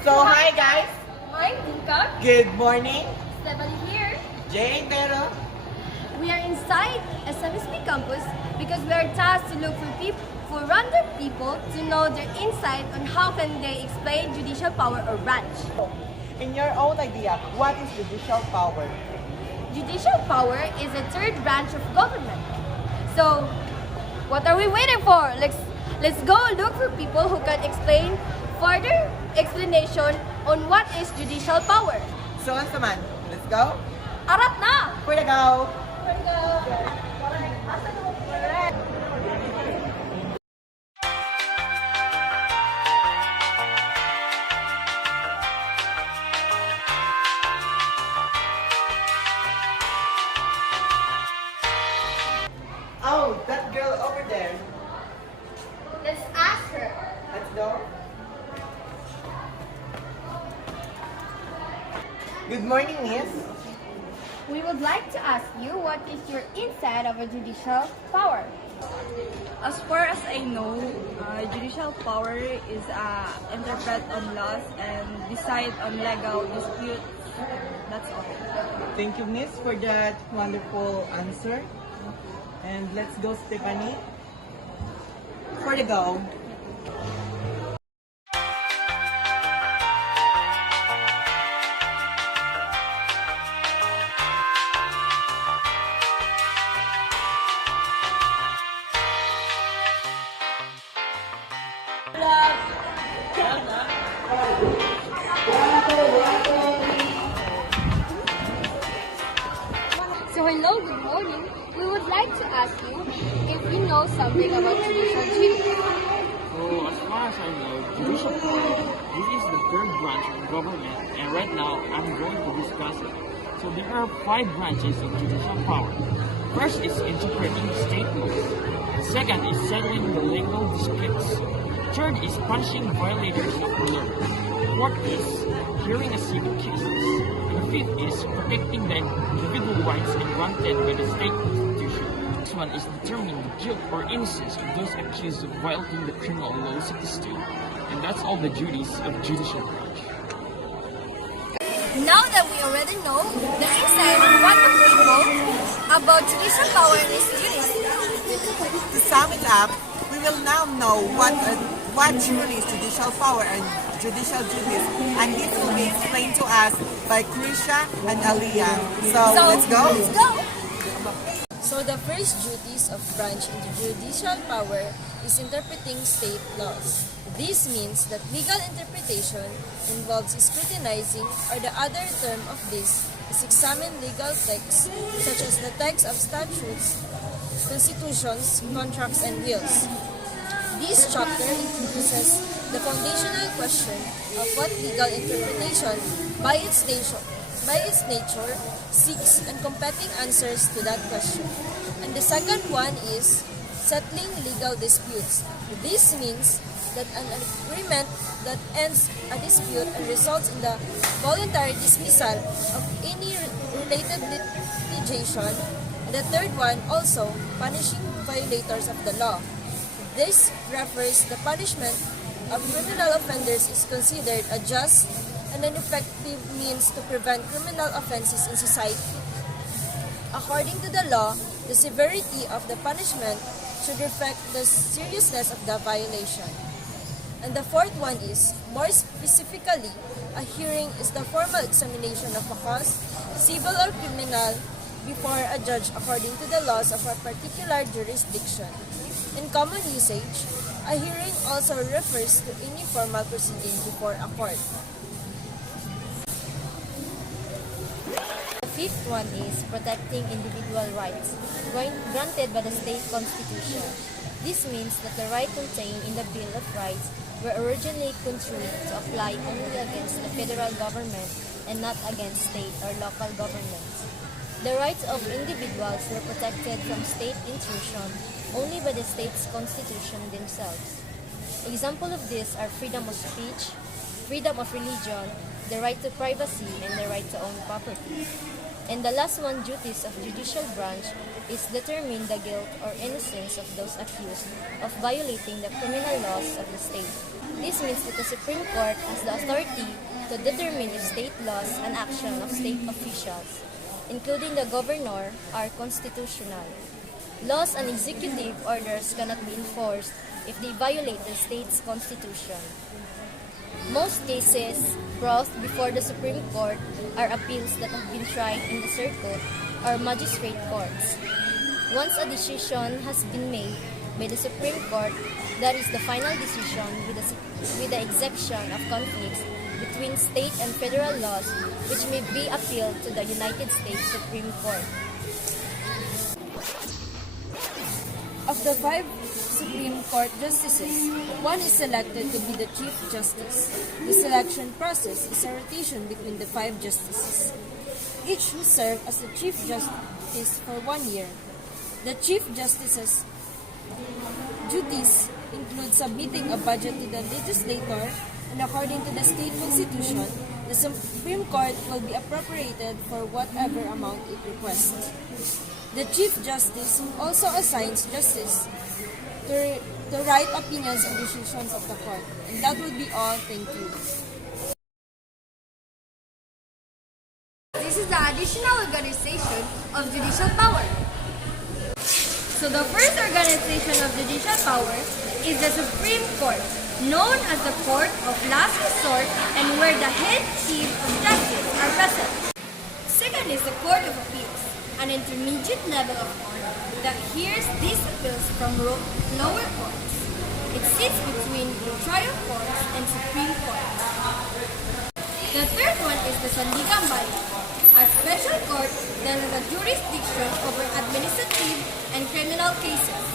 So, hi guys! Hi, Tika. Good morning! Stephanie here. Jane, Pero. We are inside SMSP campus because we are tasked to look for random people to know their insight on how can they explain judicial power or branch. In your own idea, what is judicial power? Judicial power is a third branch of government. So, what are we waiting for? Let's go look for people who can explain further explanation on what is judicial power. So, once naman, let's go! Arat na! For the go! Oh, that girl over there. Let's ask her. Let's go. Good morning, miss. We would like to ask you what is your insight of a judicial power? As far as I know, judicial power is interpret on laws and decide on legal disputes. That's all. Thank you, miss, for that wonderful answer. And let's go, Stephanie. For the go. So hello, good morning. We would like to ask you if you know something about judicial duty. So, as far as I know, judicial power, this is the third branch of government, and right now I'm going to discuss it. So, there are 5 branches of judicial power. First is interpreting state laws. Second is settling the legal disputes. Third is punishing violators of the law. Fourth is hearing a civil cases. And fifth is protecting the individual rights granted by the state constitution. This one is determining the guilt or innocence of those accused of violating the criminal laws of the state. And that's all the duties of judicial branch. Now that we already know the insight of what the people about judicial power and its duties. To sum it up, we will now know what truly is judicial power and judicial duties, and this will be explained to us by Krisha and Aliyah. So let's go. Let's go. So the first duties of branch in the judicial power is interpreting state laws. This means that legal interpretation involves scrutinizing, or the other term of this is examine legal texts such as the text of statutes, constitutions, contracts, and wills. This chapter introduces the foundational question of what legal interpretation by its nature seeks and competing answers to that question. And the second one is settling legal disputes. This means that an agreement that ends a dispute and results in the voluntary dismissal of any related litigation. And the third one also punishing violators of the law. This refers the punishment of criminal offenders is considered a just and an effective means to prevent criminal offenses in society. According to the law, the severity of the punishment should reflect the seriousness of the violation. And the fourth one is, more specifically, a hearing is the formal examination of a cause, civil or criminal, before a judge according to the laws of a particular jurisdiction. In common usage, a hearing also refers to any formal proceeding before a court. The fifth one is protecting individual rights granted by the state constitution. This means that the right contained in the Bill of Rights were originally construed to apply only against the federal government and not against state or local governments. The rights of individuals were protected from state intrusion only by the state's constitution themselves. Examples of this are freedom of speech, freedom of religion, the right to privacy, and the right to own property. And the last one duties of judicial branch is determine the guilt or innocence of those accused of violating the criminal laws of the state. This means that the Supreme Court has the authority to determine if state laws and action of state officials, including the governor, are constitutional. Laws and executive orders cannot be enforced if they violate the state's constitution. Most cases brought before the Supreme Court are appeals that have been tried in the circuit or magistrate courts. Once a decision has been made by the Supreme Court, that is the final decision with the exception of conflicts between state and federal laws which may be appealed to the United States Supreme Court. Of the 5 Supreme Court justices, one is selected to be the Chief Justice. The selection process is a rotation between the 5 justices. Each will serve as the Chief Justice for 1 year. The Chief Justice's duties include submitting a budget to the legislator, and according to the state constitution, the Supreme Court will be appropriated for whatever amount it requests. The Chief Justice also assigns justice to write opinions and decisions of the court. And that would be all. Thank you. This is the additional organization of judicial power. So the first organization of judicial power is the Supreme Court, known as the court of last resort and where the head chief of justice are present. Second is the Court of Appeals, an intermediate level of court that hears these appeals from lower courts. It sits between the trial courts and Supreme Court. The third one is the Sandigan Bayan, a special court that has a jurisdiction over administrative and criminal cases.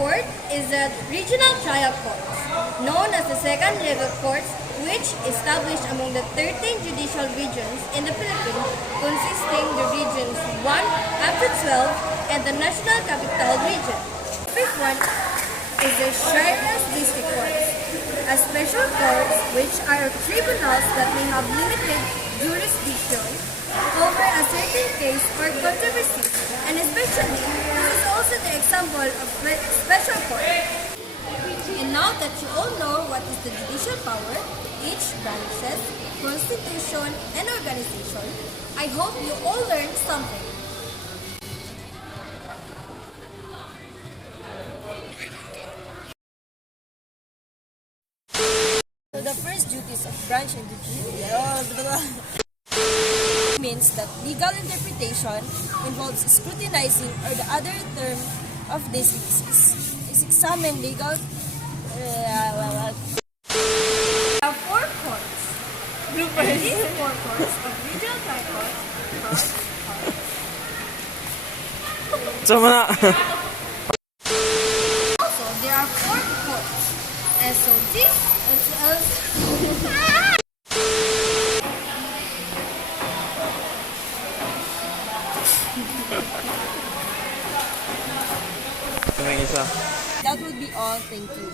Fourth is the regional trial courts, known as the second level courts, which established among the 13 judicial regions in the Philippines, consisting the regions 1 up to 12 and the National Capital Region. Fifth one is the Sheriff's District Courts, a special courts which are tribunals that may have limited jurisdiction over a certain case or controversy, and especially this is also the example of special court. And now that you all know what is the judicial power, each branches, constitution, and organization, I hope you all learned something. So the first duties of branch and means that legal interpretation involves scrutinizing, or the other term of this is examine legal. There are 4 courts. And these 4 courts of regional trial courts. Sama na. Also, there are 4 courts. And so this Ito may isa. That would be all. Thank you.